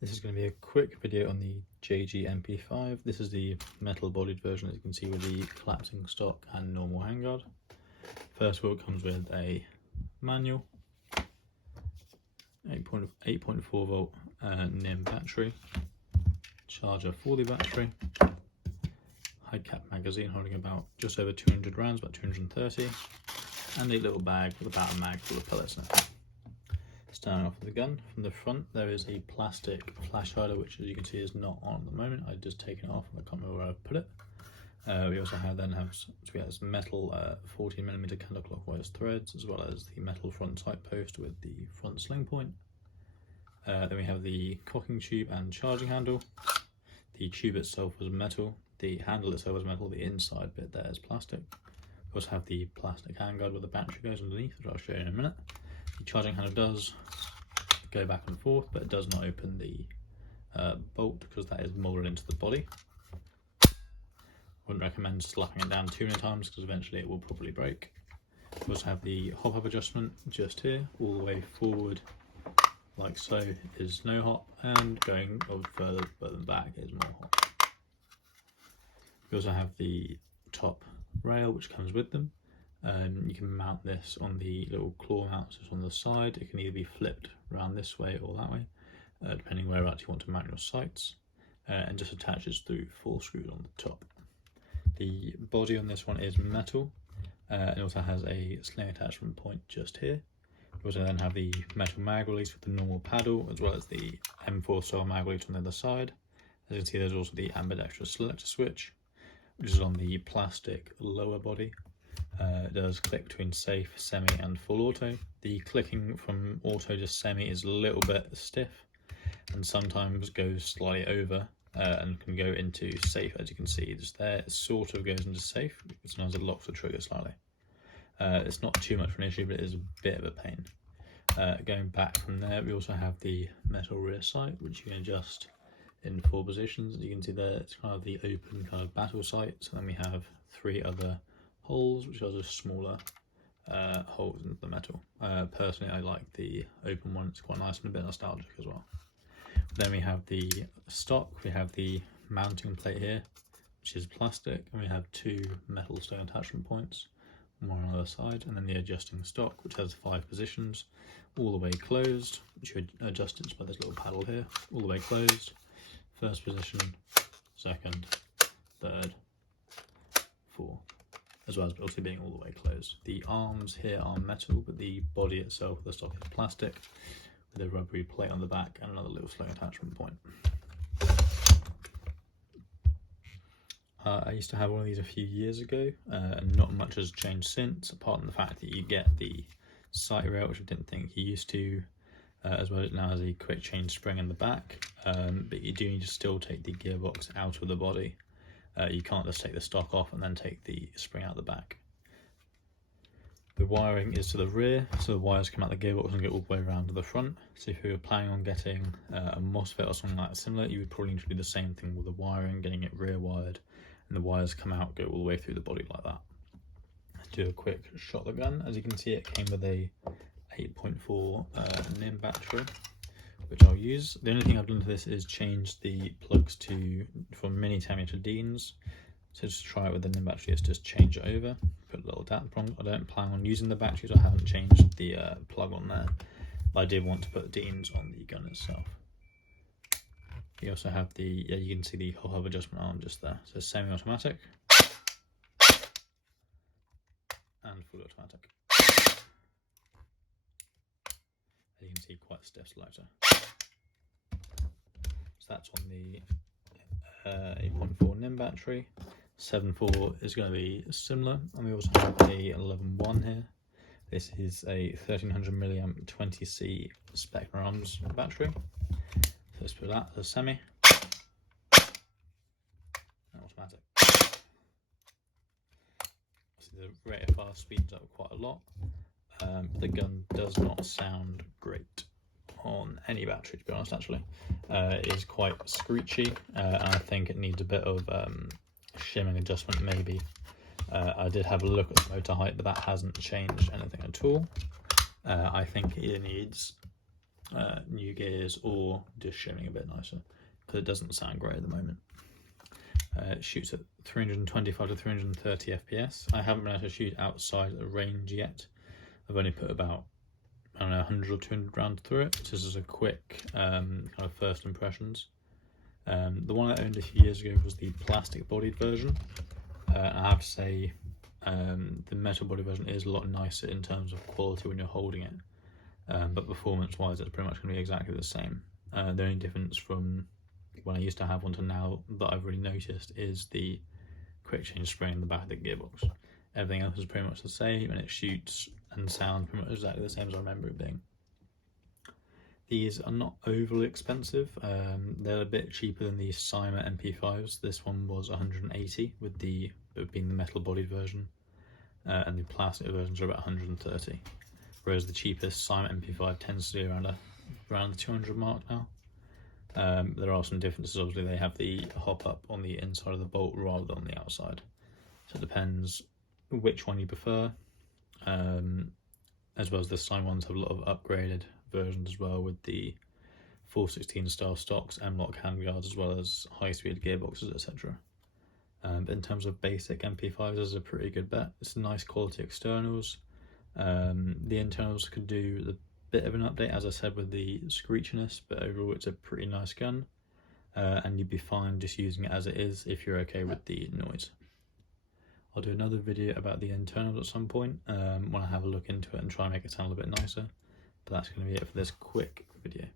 This is going to be a quick video on the JG mp5. This is the metal bodied version, as you can see, with the collapsing stock and normal handguard. First of all, it comes with a manual, 8.4 volt NIM battery, charger for the battery, high cap magazine holding about just over 200 rounds, about 230, and a little bag with about a mag full of pellets in it. Starting off with the gun, from the front there is a plastic flash hider, which as you can see is not on at the moment. I've just taken it off and I can't remember where I've put it. We also have some metal 14mm counterclockwise threads, as well as the metal front sight post with the front sling point. Then we have the cocking tube and charging handle. The tube itself was metal, the handle itself was metal, the inside bit there is plastic. We also have the plastic handguard where the battery goes underneath, which I'll show you in a minute. The charging handle does go back and forth, but it does not open the bolt because that is moulded into the body. I wouldn't recommend slapping it down too many times because eventually it will probably break. We also have the hop-up adjustment just here, all the way forward like so is no hop, and going further back is more hop. We also have the top rail which comes with them. You can mount this on the little claw mounts on the side. It can either be flipped around this way or that way, depending where you want to mount your sights, and just attaches through 4 screws on the top. The body on this one is metal, and also has a sling attachment point just here. We also then have the metal mag release with the normal paddle, as well as the M4 style mag release on the other side. As you can see, there's also the Ambidextrous selector switch, which is on the plastic lower body. It does click between safe, semi and full auto. The clicking from auto to semi is a little bit stiff and sometimes goes slightly over and can go into safe. As you can see just there, it sort of goes into safe, sometimes it locks the trigger slightly. It's not too much of an issue, but it is a bit of a pain. Going back from there, we also have the metal rear sight, which you can adjust in 4 positions. As you can see there, it's kind of the open kind of battle sight. So then we have 3 other holes, which are just smaller holes into the metal. Personally, I like the open one, it's quite nice and a bit nostalgic as well. Then we have the stock, we have the mounting plate here, which is plastic, and we have 2 metal stone attachment points, one on the other side, and then the adjusting stock, which has 5 positions, all the way closed, which you adjust it just by this little paddle here, all the way closed, first position, second, third, fourth, as well as also being all the way closed. The arms here are metal, but the body itself, the stock, is plastic, with a rubbery plate on the back and another little sling attachment point. I used to have one of these a few years ago, and not much has changed since, apart from the fact that you get the sight rail, which I didn't think you used to, as well as it now has a quick change spring in the back, but you do need to still take the gearbox out of the body. You can't just take the stock off and then take the spring out the back. The wiring is to the rear, so the wires come out the gearbox and go all the way around to the front. So if you were planning on getting a MOSFET or something like that similar, you would probably need to do the same thing with the wiring, getting it rear wired, and the wires come out, go all the way through the body like that. Let's do a quick shot of the gun. As you can see, it came with a 8.4 NIM battery, which I'll use. The only thing I've done to this is change the plugs from mini Tamiya to Dean's. So just try it with the NIM battery, is just change it over, put a little adapter on. I don't plan on using the batteries, I haven't changed the plug on there, but I did want to put Dean's on the gun itself. You also have you can see the hop-up adjustment arm just there. So semi-automatic and full automatic. As you can see, quite a stiff selector. So that's on the 8.4 NIM battery. 7.4 is going to be similar, and we also have a 11.1 here. This is a 1300 mAh 20C Spectre Arms battery. So let's put that as a semi and automatic. So the rate of fire speeds up quite a lot. The gun does not sound great on any battery, to be honest. Actually, it is quite screechy, and I think it needs a bit of shimming adjustment maybe. I did have a look at the motor height, but that hasn't changed anything at all. I think it needs new gears or just shimming a bit nicer, because it doesn't sound great at the moment. It shoots at 325 to 330 FPS. I haven't been able to shoot outside the range yet. I've only put about, I don't know, 100 or 200 rounds through it. This is a quick kind of first impressions. The one I owned a few years ago was the plastic bodied version. I have to say the metal body version is a lot nicer in terms of quality when you're holding it, but performance wise it's pretty much going to be exactly the same. The only difference from when I used to have one to now that I've really noticed is the quick change spring in the back of the gearbox. Everything else is pretty much the same, and it shoots and sounds pretty much exactly the same as I remember it being. These are not overly expensive. They're a bit cheaper than the Cyma mp5s. This one was 180 with it being the metal bodied version, and the plastic versions are about 130. Whereas the cheapest Cyma mp5 tends to be around the 200 mark now. There are some differences. Obviously, they have the hop up on the inside of the bolt rather than on the outside, so it depends which one you prefer. As well as the Cyma ones have a lot of upgraded versions as well, with the 416 style stocks, M-lock handguards, as well as high-speed gearboxes, etc. But in terms of basic MP5s, this is a pretty good bet. It's nice quality externals. The internals could do a bit of an update, as I said, with the screechiness, but overall it's a pretty nice gun, and you'd be fine just using it as it is if you're okay with the noise. I'll do another video about the internals at some point when I have a look into it and try and make it sound a bit nicer, but that's going to be it for this quick video.